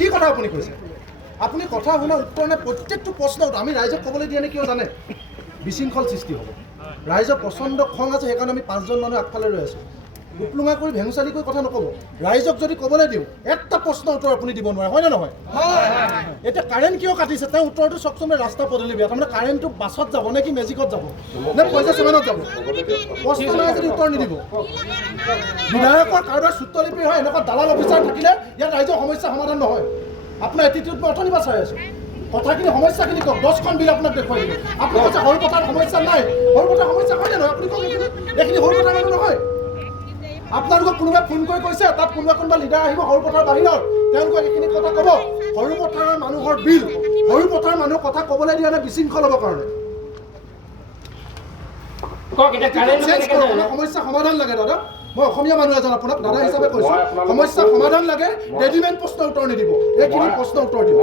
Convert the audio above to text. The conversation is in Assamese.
কি কথা আপুনি কৈছে? আপুনি কথা শুনা উত্তৰ নাই, প্ৰত্যেকটো প্ৰশ্ন আমি ৰাইজক ক'বলৈ দিয়ে নে কিয় জানে? বিশৃংখল সৃষ্টি হ'ব। ৰাইজৰ প্ৰচণ্ড খং আছে, সেইকাৰণে আমি 5জন মানুহ আগফালে ৰৈ আছোঁ। উপলুঙা কৰি ভেঙুচালি কৰি কথা নক'ব। ৰাইজক যদি ক'বলৈ দিওঁ এটা প্ৰশ্ন উত্তৰ আপুনি দিব নোৱাৰে, হয়নে নহয়? এতিয়া কাৰেণ্ট কিয় কাটিছে তেওঁ উত্তৰটো চাওকচোন। ৰাস্তা পদূলি বেয়া, তাৰমানে কাৰেণ্টটো বাছত যাব নে কি মেজিকত যাব নে পইচা চেভেনত যাব? প্ৰশ্ন নাই যদি উত্তৰ নিদিব। বিধায়কৰ কাৰোবাৰ চুত্ৰলিপি হয়, এনেকুৱা দালাল অফিচাৰ থাকিলে ইয়াত ৰাইজৰ সমস্যা সমাধান নহয়। আপোনাৰ এটিটিউড মই অথনিৰ পৰা চাই আছোঁ। কথাখিনি সমস্যাখিনি কওক, 10খন বিল আপোনাক দেখুৱাই দিম। আপুনি কৈছে সৰু পথাৰ সমস্যা নাই, সৰু পথাৰ সমস্যা হয়নে নহয়? আপুনি কওক এইখিনি সৰু পথাৰ মানুহ নহয়। আপোনালোকক কোনোবাই ফোন কৰি কৈছে তাত কোনোবা লিডাৰ আহিব সৰু পথাৰ বাহিৰৰ, তেওঁলোকক এইখিনি কথা ক'ব। সৰু পথাৰৰ মানুহৰ বিল, সৰু পথাৰ মানুহৰ কথা ক'বলৈ দিয়া নাই বিশৃংখল হ'বৰ কাৰণে। সমস্যা সমাধান লাগে দাদা। মই অসমীয়া মানুহ এজন আপোনাক দাদা হিচাপে কৈছোঁ, সমস্যা সমাধান লাগে। ৰেডিমেড প্ৰশ্ন উত্তৰ নিদিব, এইখিনি প্ৰশ্ন উত্তৰ দিব।